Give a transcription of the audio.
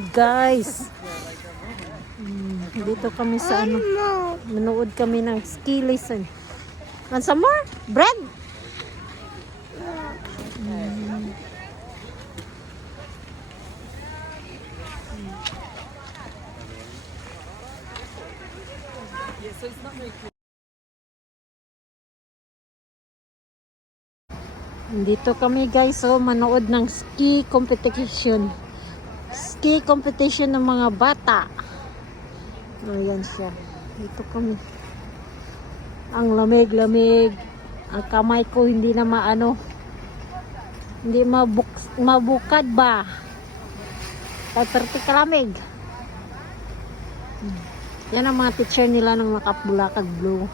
Guys, dito kami sa manood kami ng ski lesson. Want some more? Bread? Dito kami guys, manood ng ski competition. Ski competition ng mga bata. Ayan siya. Dito kami. Ang lamig-lamig. Ang kamay ko hindi na hindi mabukad ba. Taperti kalamig. Yan ang mga teacher nila ng Makapulakag Blue.